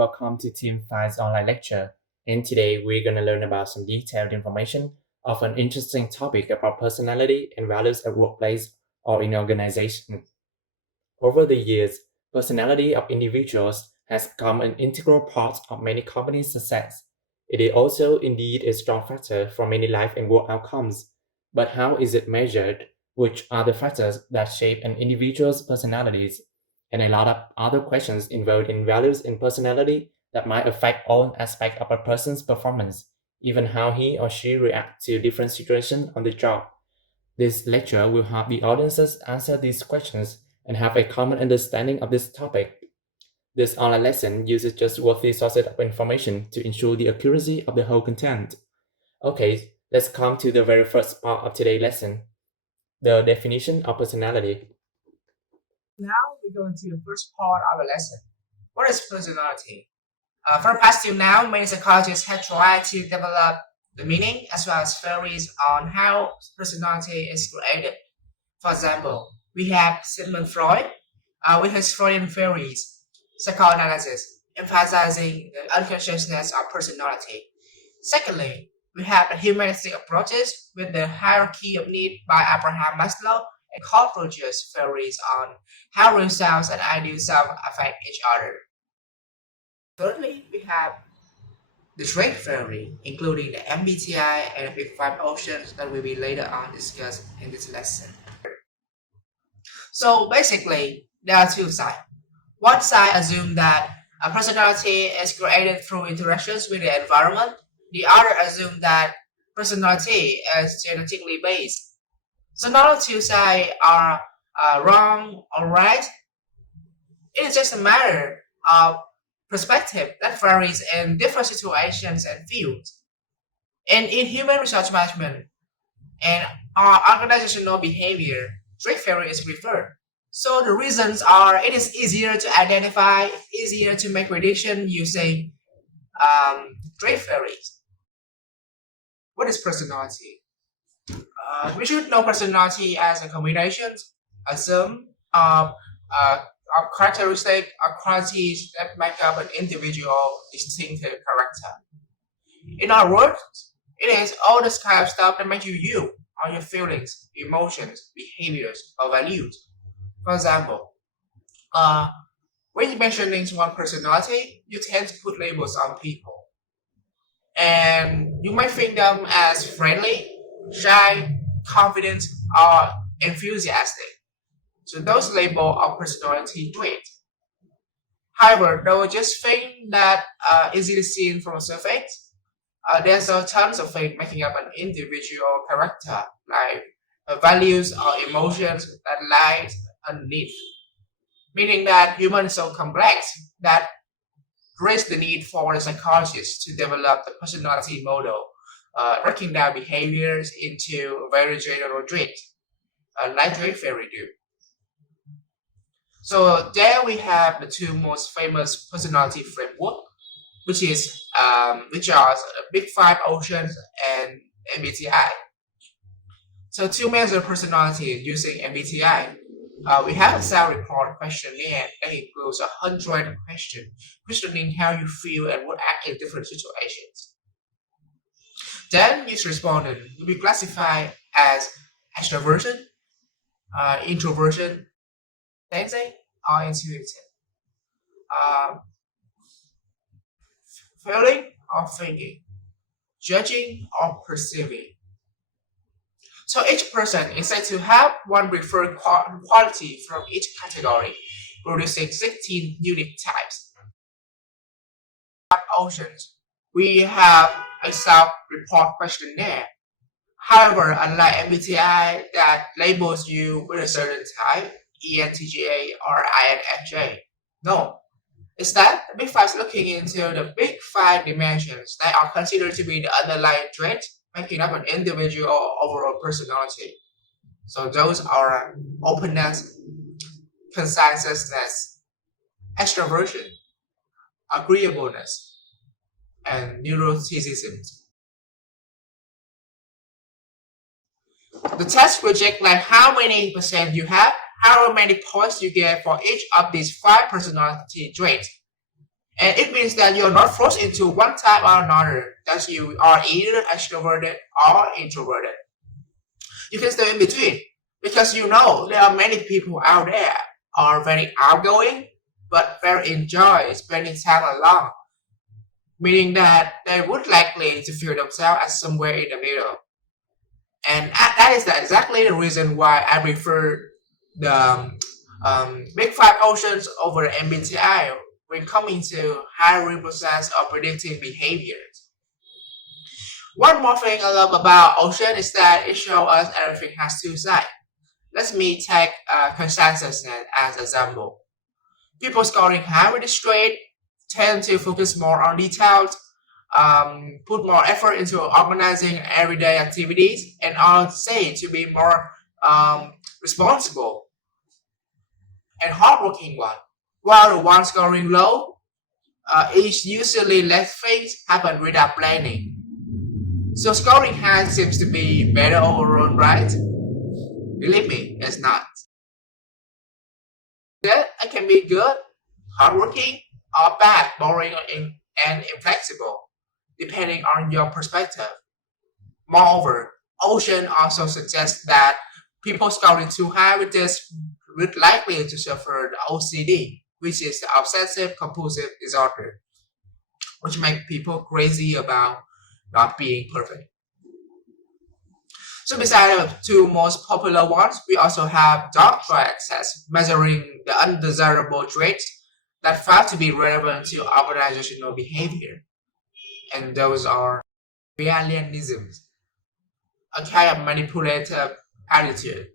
welcome to Team 5's online lecture. And today we're going to learn about some detailed information of an interesting topic about personality and values at workplace or in organization. Over the years, personality of individuals has become an integral part of many companies' success. It is also indeed a strong factor for many life and work outcomes. But how is it measured? Which are the factors that shape an individual's personalities? And a lot of other questions involved in values and personality that might affect all aspects of a person's performance, even how he or she reacts to different situations on the job. This lecture will help the audiences answer these questions and have a common understanding of this topic. This online lesson uses just worthy sources of information to ensure the accuracy of the whole content. Okay, let's come to the very first part of today's lesson, the definition of personality. Now we go into the first part of the lesson. What is personality? From past till now, many psychologists have tried to develop the meaning as well as theories on how personality is created. For example, we have Sigmund Freud with his Freudian theories, psychoanalysis, emphasizing the unconsciousness of personality. Secondly, we have the humanistic approaches with the hierarchy of need by Abraham Maslow and Carl Rogers' theories on how real selves and ideal self affect each other. Thirdly, we have the trait theory, including the MBTI and the Big Five options that will be later on discussed in this lesson. So basically, there are two sides. One side assumes that a personality is created through interactions with the environment. The other assumes that personality is genetically based. So none of the two sides are wrong or right. It is just a matter of perspective that varies in different situations and fields. And in human resource management and our organizational behavior, trait theory is preferred. So the reasons are it is easier to identify, easier to make prediction using trait theories. What is personality? We should know personality as a combination, a sum of characteristics or qualities that make up an individual distinctive character. In other words, it is all this kind of stuff that makes you you, all your feelings, emotions, behaviors, or values. For example, when you're mentioning one personality, you tend to put labels on people. And you might think them as friendly, shy, confident, or enthusiastic. So those labels are personality traits. However, though just things that are easily seen from a surface, there's tons of things making up an individual character, like values or emotions that lie underneath. Meaning that humans are so complex that raise the need for the psychologist to develop the personality model, breaking down behaviors into very general traits, like trait theory do. So there we have the two most famous personality framework, which are the Big Five Oceans and MBTI. So to measure personality using MBTI, we have a self-report questionnaire that includes 100 questions, questioning how you feel and would act in different situations. Then each respondent will be classified as extroversion, introversion, sensing, or intuitive. Feeling or thinking, judging or perceiving. So each person is said to have one preferred quality from each category, producing 16 unique types. Options. We have a self-report questionnaire. However, unlike MBTI that labels you with a certain type, ENTJ or INFJ, no. Instead, the Big Five is looking into the Big Five dimensions that are considered to be the underlying traits making up an individual overall personality. So those are openness, conciseness, extroversion, agreeableness, and neuroticism. The test will check like how many percent you have, how many points you get for each of these 5 personality traits. And it means that you're not forced into one type or another, that you are either extroverted or introverted. You can stay in between because you know there are many people out there are very outgoing but very enjoy spending time alone, meaning that they would likely to feel themselves as somewhere in the middle. And that is exactly the reason why I prefer the big five oceans over the MBTI when coming to hiring process or predicting behaviors. One more thing I love about ocean is that it shows us everything has two sides. Let me take consensus as an example. People scoring high with the straight tend to focus more on details, put more effort into organizing everyday activities, and are said to be more responsible and hardworking one. While the one scoring low is usually let things happen without planning. So scoring high seems to be better overall, right? Believe me, it's not. That it can be good, hardworking, or bad, boring, and inflexible, depending on your perspective. Moreover, Ocean also suggests that people scoring too high with this would likely to suffer the OCD, which is the obsessive compulsive disorder, which make people crazy about not being perfect. So besides the two most popular ones, we also have dog access, measuring the undesirable traits that fail to be relevant to organizational behavior. And those are realisms, a kind of manipulative attitude.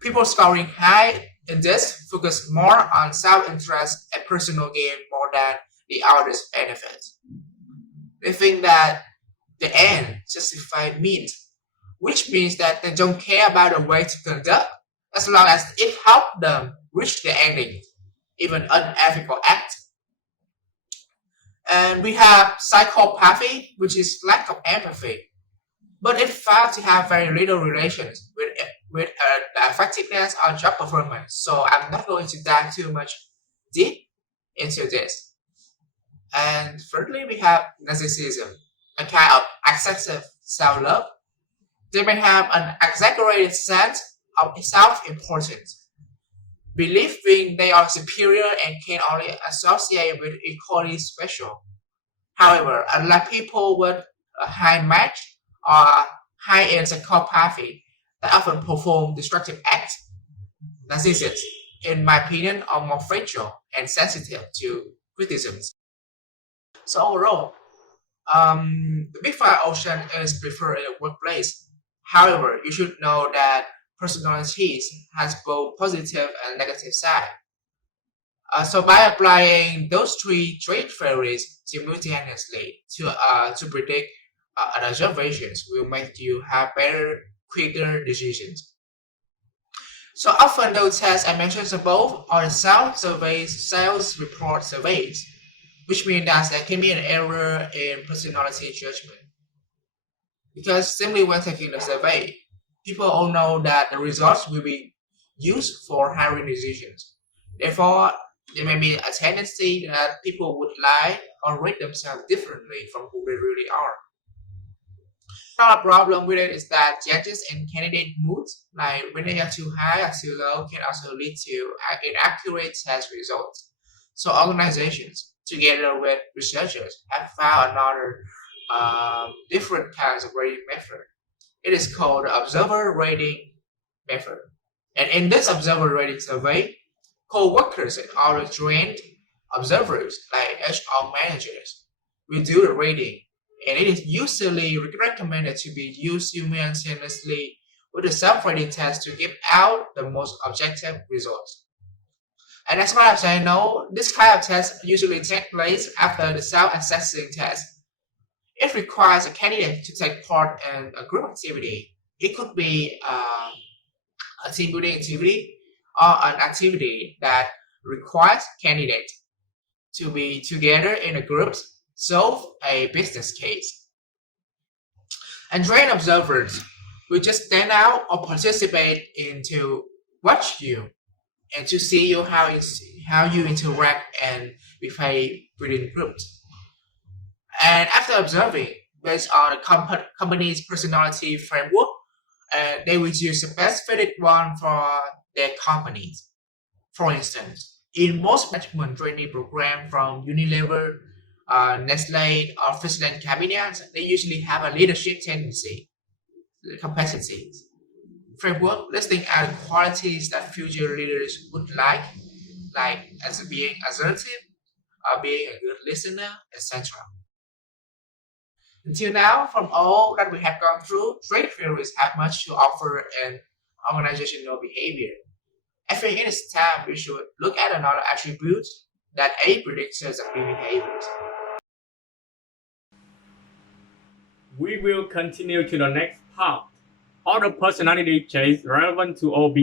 People scoring high in this focus more on self-interest and personal gain more than the other's benefits. They think that the end justifies means, which means that they don't care about the way to conduct as long as it helps them reach the ending, even unethical act. And we have psychopathy, which is lack of empathy, but it fails to have very little relations with the effectiveness of job performance. So I'm not going to dive too much deep into this. And thirdly, we have narcissism, a kind of excessive self-love. They may have an exaggerated sense of self-importance, believing they are superior and can only associate with equally special. However, unlike people with a high match or high-end psychopathy that often perform destructive acts, narcissists, in my opinion, are more fragile and sensitive to criticisms. So overall, the Big Fire Ocean is preferred in the workplace. However, you should know that personalities has both positive and negative side. So by applying those three trait theories simultaneously to predict an observations will make you have better, quicker decisions. So often those tests I mentioned above are the sales report surveys, which means that there can be an error in personality judgment. Because simply when taking the survey, people all know that the results will be used for hiring decisions. Therefore, there may be a tendency that people would lie or rate themselves differently from who they really are. Another problem with it is that changes in candidate moods, like when they are too high or too low, can also lead to inaccurate test results. So organizations, together with researchers, have found another different kinds of rating method. It is called the observer rating method. And in this observer rating survey, co-workers and other trained observers like HR managers will do the rating, and it is usually recommended to be used simultaneously with the self-rating test to give out the most objective results. And as far as I know, this kind of test usually takes place after the self-assessing test. It requires a candidate to take part in a group activity. It could be a team building activity or an activity that requires candidates to be together in a group, solve a business case. And trained observers will just stand out or participate into watch you and to see you how you interact and behave within groups. And after observing, based on the company's personality framework, and they will choose the best fitted one for their companies. For instance, in most management training programs from Unilever, Nestle, or Friesland Cabinet, they usually have a leadership tendency, capacities framework listing out the qualities that future leaders would like as being assertive, or being a good listener, etc. Until now, from all that we have gone through, trade theories have much to offer in organizational behavior. I think it is time we should look at another attribute that aid predictors of behaviors. We will continue to the next part. Other personality traits relevant to OB.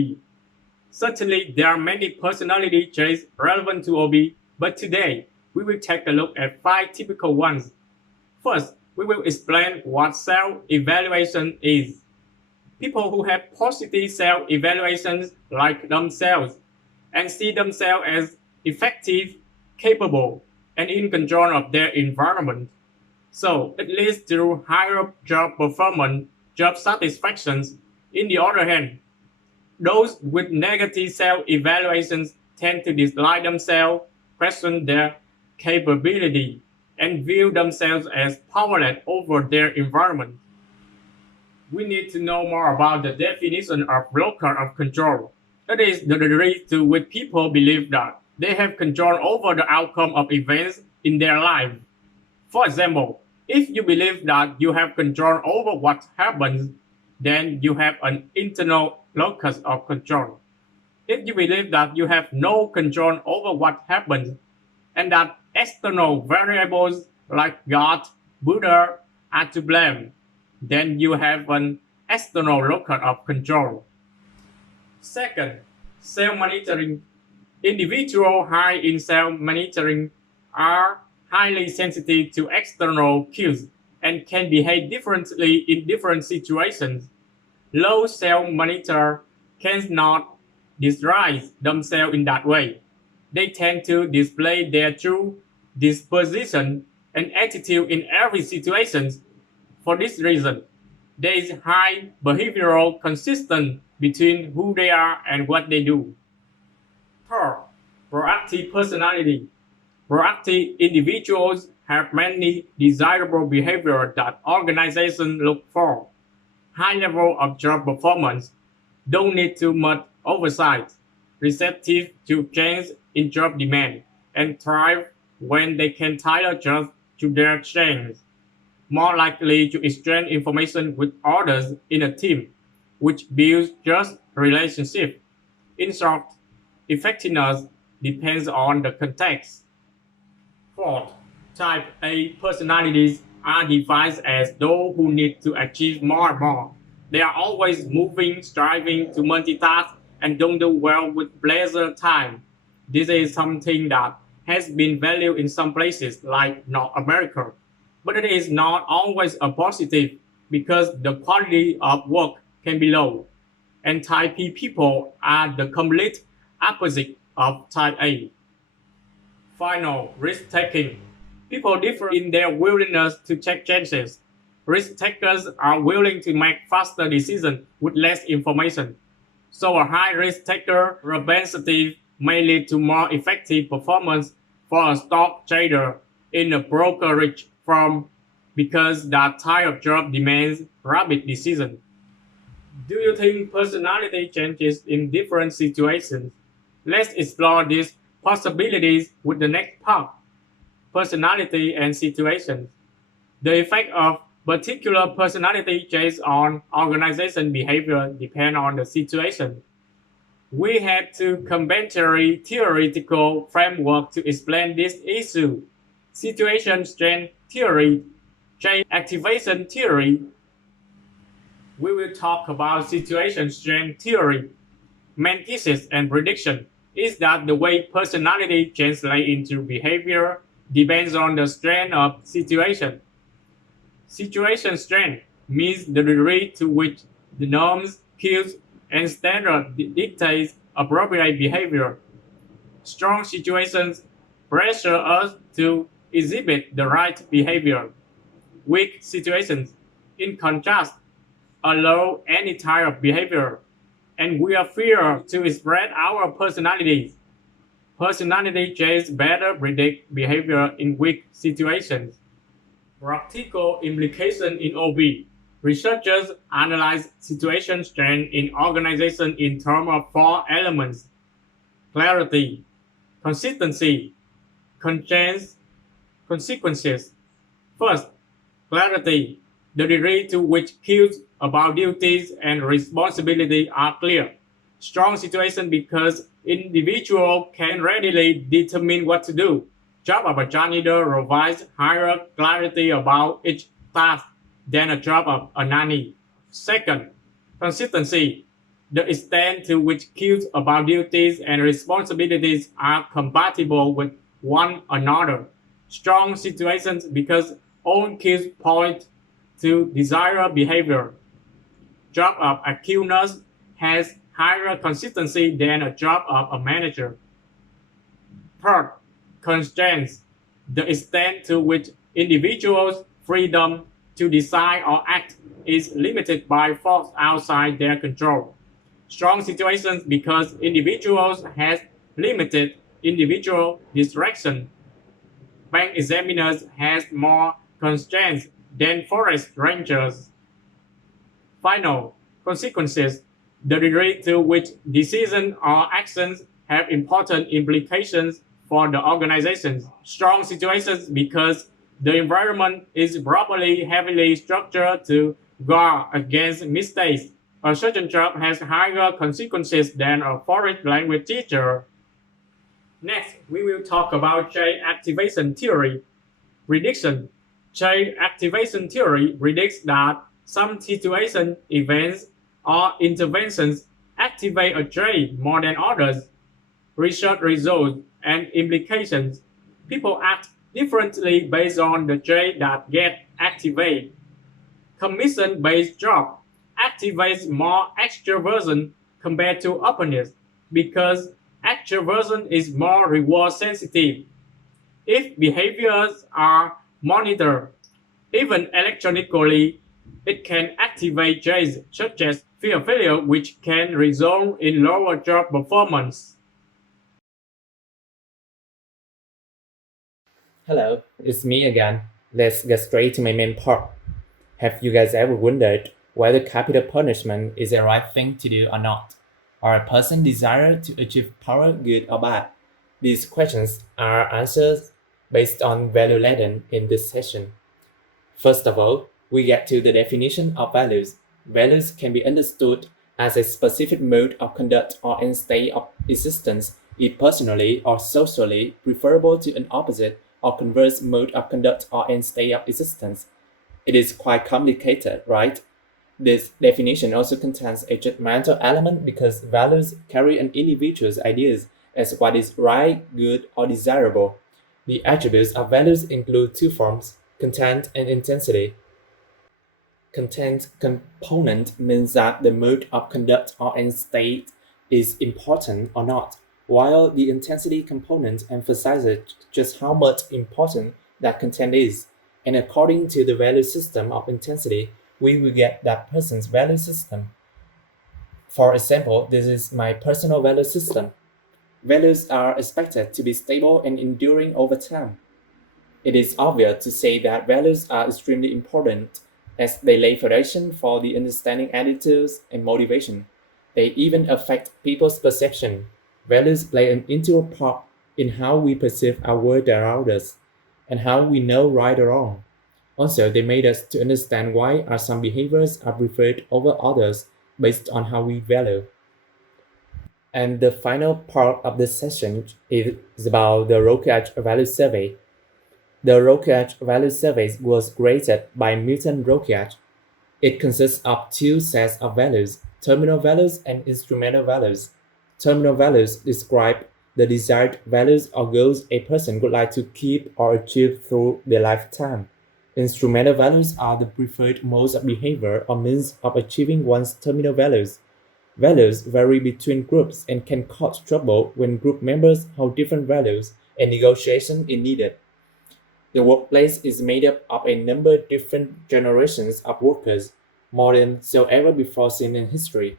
Certainly, there are many personality traits relevant to OB, but today we will take a look at 5 typical ones. First, we will explain what self-evaluation is. People who have positive self-evaluations like themselves and see themselves as effective, capable, and in control of their environment. So it leads to higher job performance, job satisfactions. On the other hand, those with negative self-evaluations tend to dislike themselves, question their capability, and view themselves as powerless over their environment. We need to know more about the definition of locus of control. It is the degree to which people believe that they have control over the outcome of events in their life. For example, if you believe that you have control over what happens, then you have an internal locus of control. If you believe that you have no control over what happens, and that external variables like God, Buddha are to blame, then you have an external locus of control. Second, self-monitoring. Individuals high in self-monitoring are highly sensitive to external cues and can behave differently in different situations. Low self-monitor cannot disguise themselves in that way. They tend to display their true disposition and attitude in every situation. For this reason, there is high behavioral consistency between who they are and what they do. Third, proactive personality. Proactive individuals have many desirable behaviors that organizations look for. High level of job performance, don't need too much oversight, receptive to change in job demand, and thrive when they can tailor jobs to their strengths. More likely to exchange information with others in a team, which builds just relationships. In short, effectiveness depends on the context. Fourth, type A personalities are defined as those who need to achieve more and more. They are always moving, striving to multitask, and don't do well with leisure time. This is something that has been valued in some places like North America, but it is not always a positive because the quality of work can be low. And type B people are the complete opposite of type A. Final, risk-taking. People differ in their willingness to take chances. Risk takers are willing to make faster decisions with less information. So a high risk taker propensity may lead to more effective performance for a stock trader in a brokerage firm because that type of job demands rapid decisions. Do you think personality changes in different situations? Let's explore these possibilities with the next part, personality and situations. The effect of particular personality traits on organization behavior depend on the situation. We had to complementary theoretical framework to explain this issue. Situation strength theory, trait activation theory. We will talk about situation strength theory. Main thesis and prediction is that the way personality translates into behavior depends on the strength of situation. Situation strength means the degree to which the norms, cues, and standards dictate appropriate behavior. Strong situations pressure us to exhibit the right behavior. Weak situations, in contrast, allow any type of behavior, and we are free to express our personalities. Personality traits better predict behavior in weak situations. Practical implication in OB. Researchers analyze situation strength in organization in terms of four elements: clarity, consistency, constraints, consequences. First, clarity, the degree to which cues about duties and responsibility are clear. Strong situation because individual can readily determine what to do. Job of a janitor provides higher clarity about each task than a job of a nanny. Second, consistency, the extent to which cues about duties and responsibilities are compatible with one another. Strong situations because all cues point to desired behavior. Job of a Q nurse has higher consistency than a job of a manager. Third, constraints, the extent to which individuals' freedom to decide or act is limited by forces outside their control. Strong situations because individuals have limited individual discretion. Bank examiners has more constraints than forest rangers. Final, consequences, the degree to which decisions or actions have important implications for the organization. Strong situations because the environment is properly heavily structured to guard against mistakes. A certain job has higher consequences than a foreign language teacher. Next, we will talk about chain activation theory. Prediction. Chain activation theory predicts that some situation, events, or interventions activate a chain more than others. Research results and implications. People act differently based on the chain that get activated. Commission-based job activates more extroversion compared to openness because extroversion is more reward sensitive. If behaviors are monitored, even electronically, it can activate traits such as fear of failure, which can result in lower job performance. Hello, it's me again. Let's get straight to my main part. Have you guys ever wondered whether capital punishment is the right thing to do or not? Or a person desire to achieve power good or bad? These questions are answered based on value laden in this session. First of all, we get to the definition of values. Values can be understood as a specific mode of conduct or a state of existence, if personally or socially preferable to an opposite or converse mode of conduct or a state of existence. It is quite complicated, right? This definition also contains a judgmental element because values carry an individual's ideas as what is right, good, or desirable. The attributes of values include two forms: content and intensity. Content component means that the mode of conduct or end state is important or not, while the intensity component emphasizes just how much important that content is. And according to the value system of intensity, we will get that person's value system. For example, this is my personal value system. Values are expected to be stable and enduring over time. It is obvious to say that values are extremely important as they lay foundation for the understanding attitudes and motivation. They even affect people's perception. Values play an integral part in how we perceive our world around us and how we know right or wrong. Also, they made us to understand why are some behaviors are preferred over others based on how we value. And the final part of this session is about the Rocket Value Survey. The Rocket Value Survey was created by Milton Rocket. It consists of two sets of values, terminal values and instrumental values. Terminal values describe the desired values or goals a person would like to keep or achieve through their lifetime. Instrumental values are the preferred modes of behavior or means of achieving one's terminal values. Values vary between groups and can cause trouble when group members hold different values and negotiation is needed. The workplace is made up of a number of different generations of workers, more than so ever before seen in history.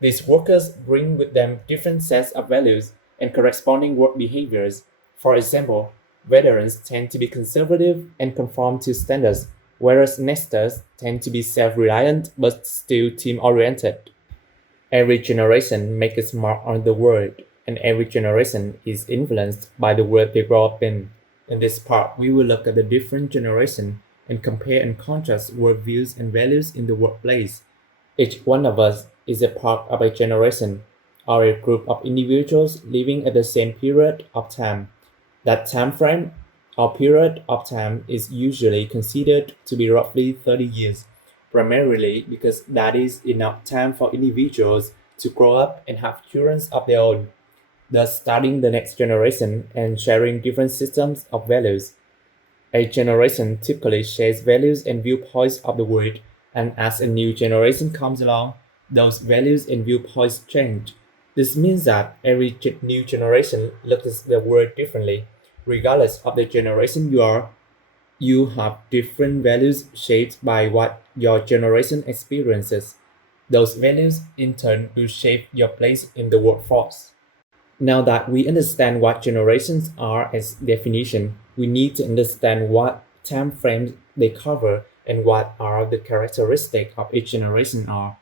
These workers bring with them different sets of values and corresponding work behaviors. For example, veterans tend to be conservative and conform to standards, whereas nesters tend to be self-reliant but still team-oriented. Every generation makes its mark on the world, and every generation is influenced by the world they grow up in. In this part, we will look at the different generations and compare and contrast worldviews and values in the workplace. Each one of us is a part of a generation, or a group of individuals living at the same period of time. That time frame or period of time is usually considered to be roughly 30 years, primarily because that is enough time for individuals to grow up and have children of their own, thus starting the next generation and sharing different systems of values. A generation typically shares values and viewpoints of the world, and as a new generation comes along, those values and viewpoints change. This means that every new generation looks at the world differently. Regardless of the generation you are, you have different values shaped by what your generation experiences. Those values, in turn, will shape your place in the workforce. Now that we understand what generations are as definition, we need to understand what time frames they cover and what are the characteristics of each generation are.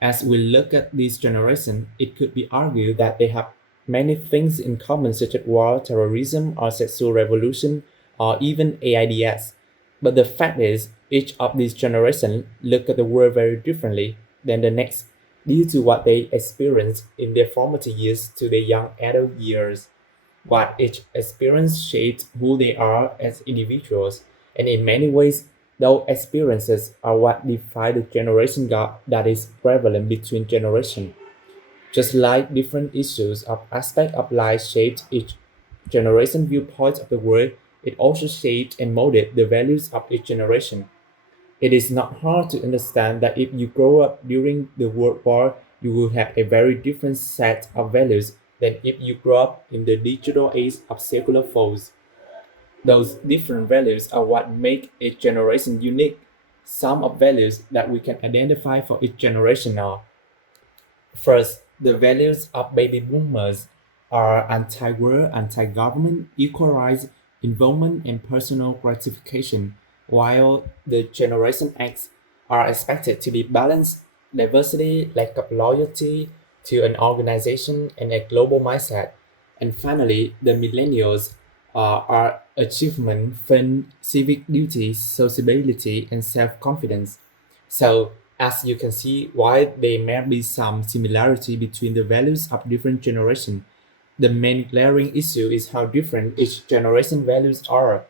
As we look at these generations, it could be argued that they have many things in common such as war, terrorism, or sexual revolution, or even AIDS. But the fact is, each of these generations look at the world very differently than the next due to what they experienced in their formative years to their young adult years. What each experience shaped who they are as individuals, and in many ways, those experiences are what define the generation gap that is prevalent between generations. Just like different issues or aspects of life shaped each generation viewpoint of the world, it also shaped and molded the values of each generation. It is not hard to understand that if you grow up during the World War, you will have a very different set of values than if you grow up in the digital age of cellular phones. Those different values are what make each generation unique. Some of values that we can identify for each generation are: first, the values of baby boomers are anti-war, anti-government, equal rights, involvement, and personal gratification, while the Generation X are expected to be balanced, diversity, lack of loyalty to an organization, and a global mindset. And finally, the millennials are achievement, fun, civic duty, sociability, and self-confidence. So, as you can see, while there may be some similarity between the values of different generations, the main glaring issue is how different each generation values are.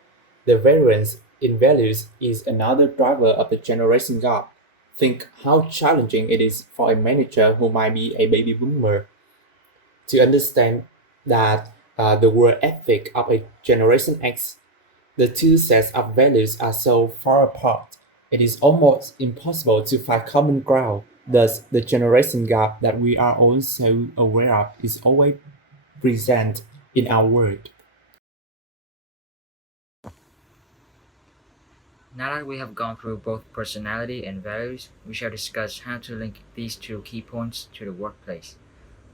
The variance in values is another driver of the generation gap. Think how challenging it is for a manager who might be a baby boomer to understand that the work ethic of a Generation X. The two sets of values are so far apart, it is almost impossible to find common ground. Thus, the generation gap that we are all so aware of is always present in our world. Now that we have gone through both personality and values, we shall discuss how to link these two key points to the workplace.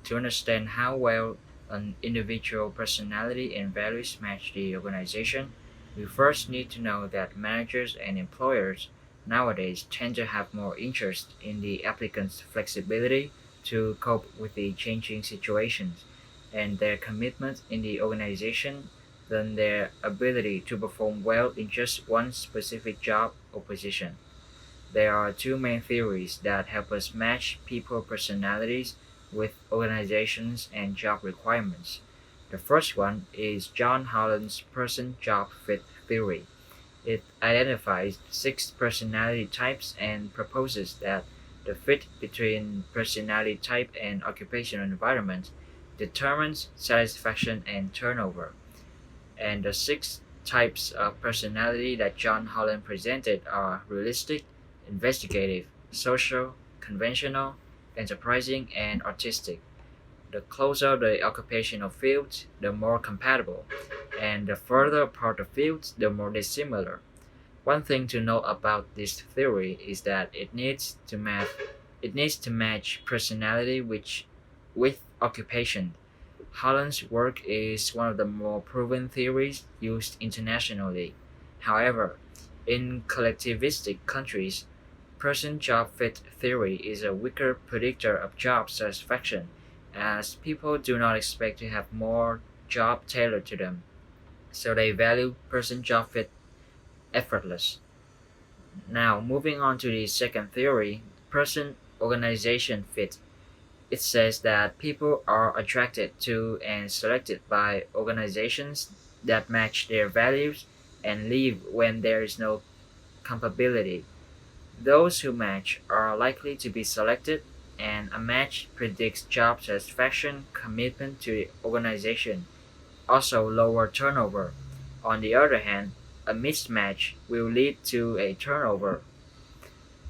To understand how well an individual personality and values match the organization, we first need to know that managers and employers nowadays tend to have more interest in the applicant's flexibility to cope with the changing situations and their commitment in the organization than their ability to perform well in just one specific job or position. There are two main theories that help us match people personalities with organizations and job requirements. The first one is John Holland's person job fit theory. It identifies six personality types and proposes that the fit between personality type and occupational environment determines satisfaction and turnover. And the six types of personality that John Holland presented are realistic, investigative, social, conventional, enterprising, and artistic. The closer the occupational field, the more compatible, and the further apart the fields, the more dissimilar. One thing to note about this theory is that it needs to match personality with occupation. Holland's work is one of the more proven theories used internationally. However, in collectivistic countries, person job fit theory is a weaker predictor of job satisfaction, as people do not expect to have more job tailored to them, so they value person job fit effortless. Now, moving on to the second theory, person organization fit. It says that people are attracted to and selected by organizations that match their values and leave when there is no compatibility. Those who match are likely to be selected, and a match predicts job satisfaction, commitment to the organization, also lower turnover. On the other hand, a mismatch will lead to a turnover.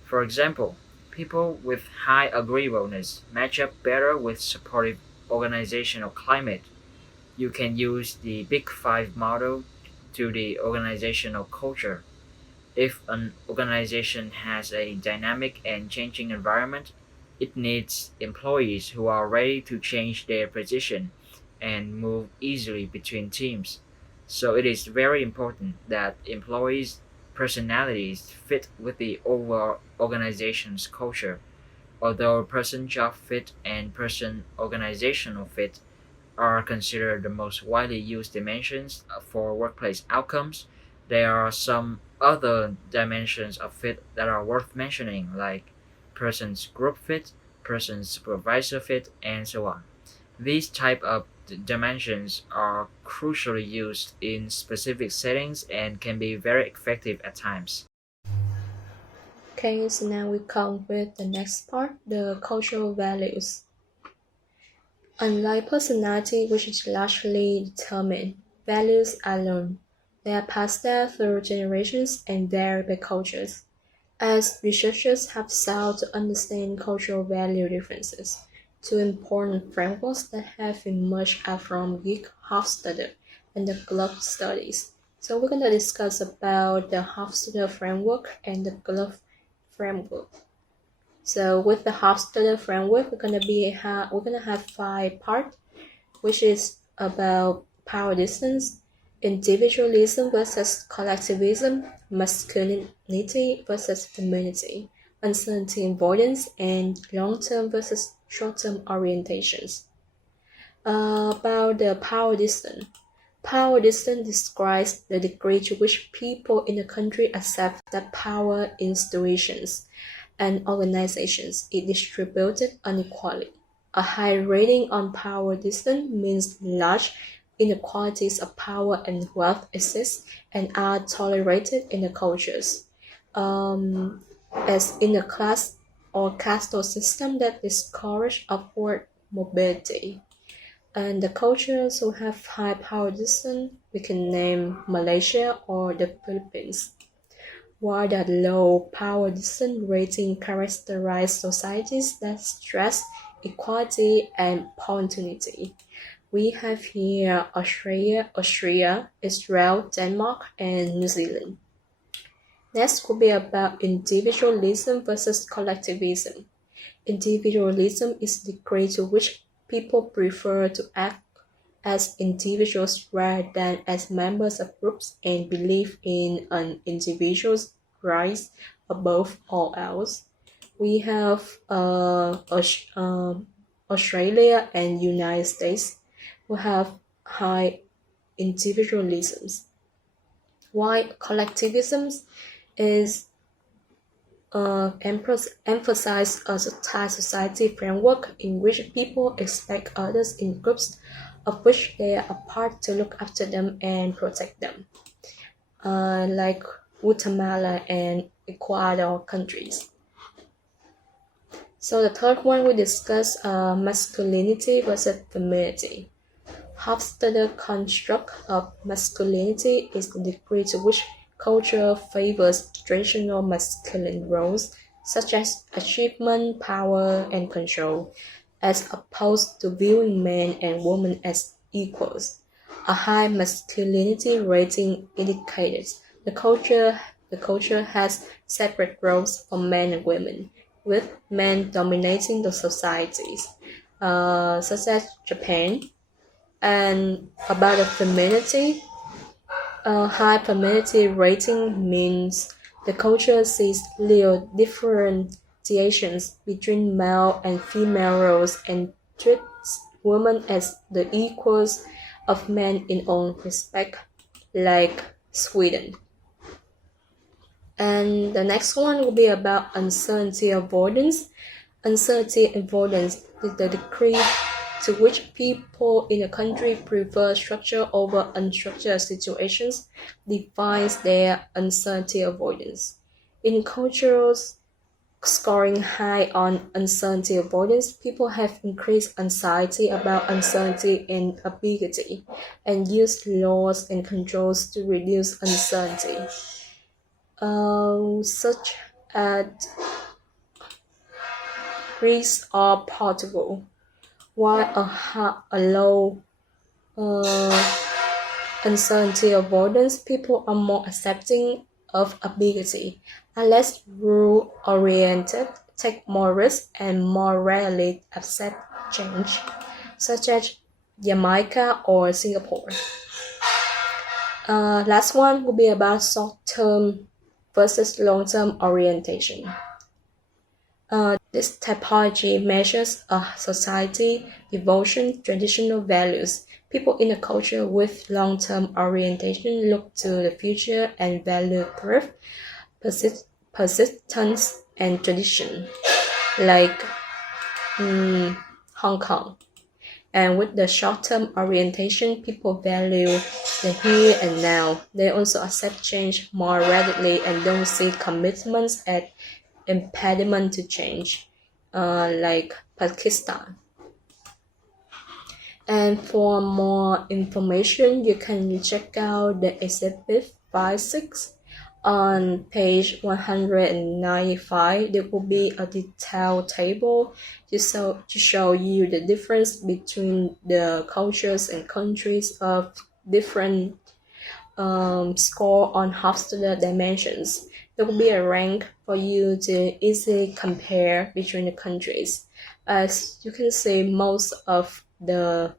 For example, people with high agreeableness match up better with supportive organizational climate. You can use the Big Five model to the organizational culture. If an organization has a dynamic and changing environment, it needs employees who are ready to change their position and move easily between teams. So it is very important that employees' personalities fit with the overall organization's culture. Although person job fit and person organizational fit are considered the most widely used dimensions for workplace outcomes, there are some other dimensions of fit that are worth mentioning, like person's group fit, person's supervisor fit, and so on. These type of dimensions are crucially used in specific settings and can be very effective at times. Okay, so now we come with the next part, the cultural values. Unlike personality, which is largely determined, values are learned. They are passed down through generations and vary by cultures. As researchers have sought to understand cultural value differences, two important frameworks that have emerged are from Geek Hofstadter and the Glove studies. So we're going to discuss about the Hofstadter framework and the Glove framework. So with the Hofstadter framework, we're gonna have 5 parts, which is about power distance, individualism versus collectivism, masculinity versus femininity, uncertainty avoidance, and long-term versus short-term orientations. About the power distance. Power distance describes the degree to which people in a country accept that power institutions and organizations is distributed unequally. A high rating on power distance means large inequalities of power and wealth exist and are tolerated in the cultures, as in a class or castle system that discourage upward mobility. And the cultures who have high power distance, we can name Malaysia or the Philippines. While the low power distance rating characterize societies that stress equality and opportunity. We have here Austria, Israel, Denmark, and New Zealand. Next will be about individualism versus collectivism. Individualism is the degree to which people prefer to act as individuals rather than as members of groups and believe in an individual's rights above all else. We have Australia and United States who have high individualisms, while collectivism is emphasize a tight society framework in which people expect others in groups of which they are a part to look after them and protect them, like Guatemala and Ecuador countries. So the third one we discuss masculinity versus femininity. Hofstadter's construct of masculinity is the degree to which culture favors traditional masculine roles, such as achievement, power, and control, as opposed to viewing men and women as equals. A high masculinity rating indicates the culture has separate roles for men and women, with men dominating the societies, such as Japan. And about the femininity, a high femininity rating means the culture sees little differentiations between male and female roles and treats women as the equals of men in all respect, like Sweden. And the next one will be about uncertainty avoidance. Uncertainty avoidance is the degree to which people in a country prefer structure over unstructured situations, defines their uncertainty avoidance. In cultures scoring high on uncertainty avoidance, people have increased anxiety about uncertainty and ambiguity, and use laws and controls to reduce uncertainty, such as Greece or Portugal. While a low uncertainty avoidance, people are more accepting of ambiguity, are less rule-oriented, take more risks, and more rarely accept change, such as Jamaica or Singapore. Last one will be about short-term versus long-term orientation. This typology measures a society, devotion, traditional values. People in a culture with long-term orientation look to the future and value proof, persistence, and tradition, like Hong Kong. And with the short-term orientation, people value the here and now. They also accept change more readily and don't see commitments as impediment to change, like Pakistan. And for more information, you can check out the exhibit 5-6 on page 195. There will be a detailed table to show you the difference between the cultures and countries of different score on Hofstadter dimensions. There will be a rank for you to easily compare between the countries. As you can see, most of the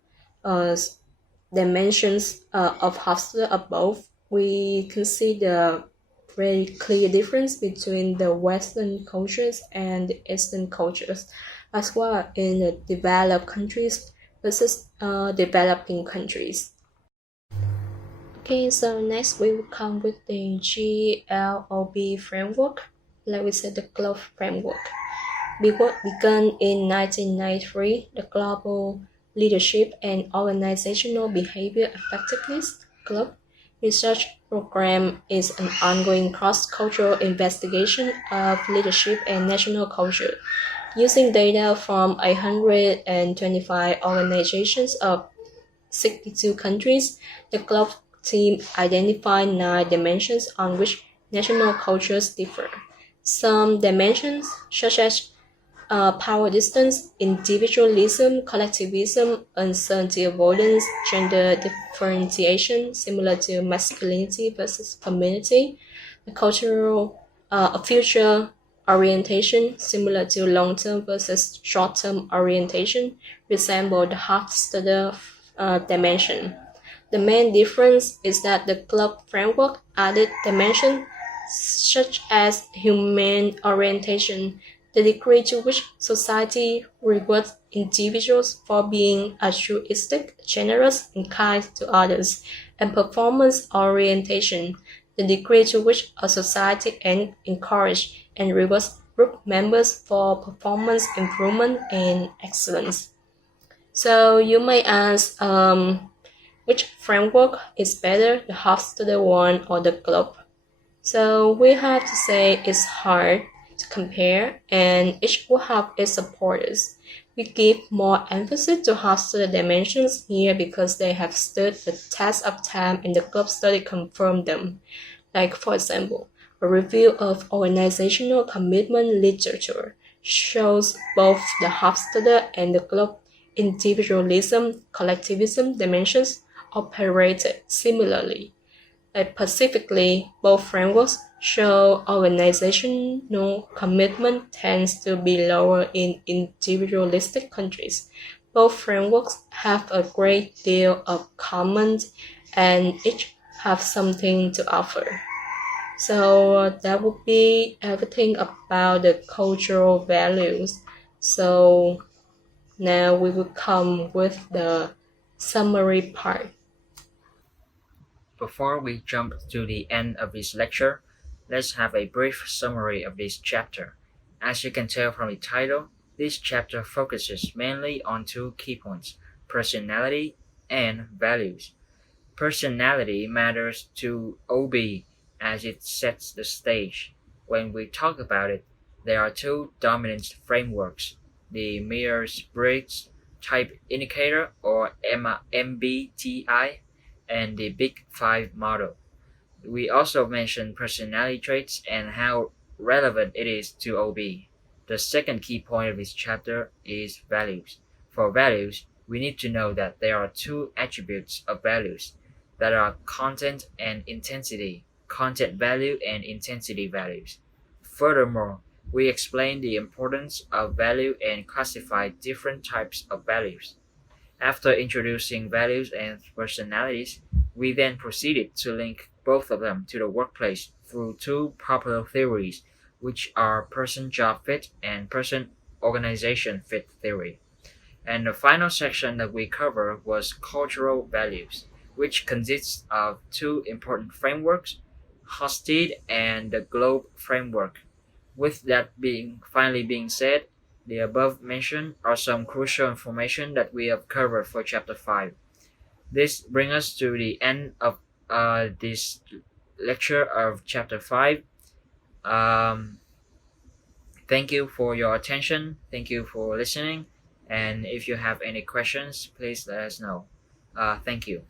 dimensions of Hofstadter above, we can see the very clear difference between the Western cultures and the Eastern cultures, as well in the developed countries versus developing countries. Okay, so next we will come with the GLOB framework, like we said, the GLOB framework. Begun in 1993, the Global Leadership and Organizational Behavior Effectiveness GLOB research program is an ongoing cross-cultural investigation of leadership and national culture. Using data from 125 organizations of 62 countries, the GLOB team identified 9 dimensions on which national cultures differ. Some dimensions, such as power distance, individualism, collectivism, uncertainty avoidance, gender differentiation, similar to masculinity versus femininity, the cultural future orientation, similar to long-term versus short-term orientation, resemble the Hofstadter dimension. The main difference is that the GLOB framework added dimensions such as human orientation, the degree to which society rewards individuals for being altruistic, generous, and kind to others, and performance orientation, the degree to which a society encourages and rewards group members for performance improvement and excellence. So you may ask, which framework is better, the Hofstadter one or the GLOB? So we have to say it's hard to compare, and each will have its supporters. We give more emphasis to Hofstadter dimensions here because they have stood the test of time and the GLOB study confirmed them. Like, for example, A review of organizational commitment literature shows both the Hofstadter and the Globe individualism, collectivism dimensions operated similarly. Specifically, both frameworks show organizational commitment tends to be lower in individualistic countries. Both frameworks have a great deal of common and each have something to offer. So that would be everything about the cultural values. So now we will come with the summary part. Before we jump to the end of this lecture, let's have a brief summary of this chapter. As you can tell from the title, this chapter focuses mainly on two key points: personality and values. Personality matters to OB as it sets the stage. When we talk about it, there are two dominant frameworks: the Myers-Briggs Type Indicator or MBTI and the Big Five model. We also mentioned personality traits and how relevant it is to OB. The second key point of this chapter is values. For values, we need to know that there are two attributes of values that are content and intensity, content value and intensity values. Furthermore, we explain the importance of value and classify different types of values. After introducing values and personalities, we then proceeded to link both of them to the workplace through two popular theories, which are person-job fit and person-organization fit theory. And the final section that we covered was cultural values, which consists of two important frameworks, Hosted and the Globe framework. With that finally being said, the above mentioned are some crucial information that we have covered for Chapter 5. This brings us to the end of this lecture of Chapter 5. Thank you for your attention. Thank you for listening. And if you have any questions, please let us know. Thank you.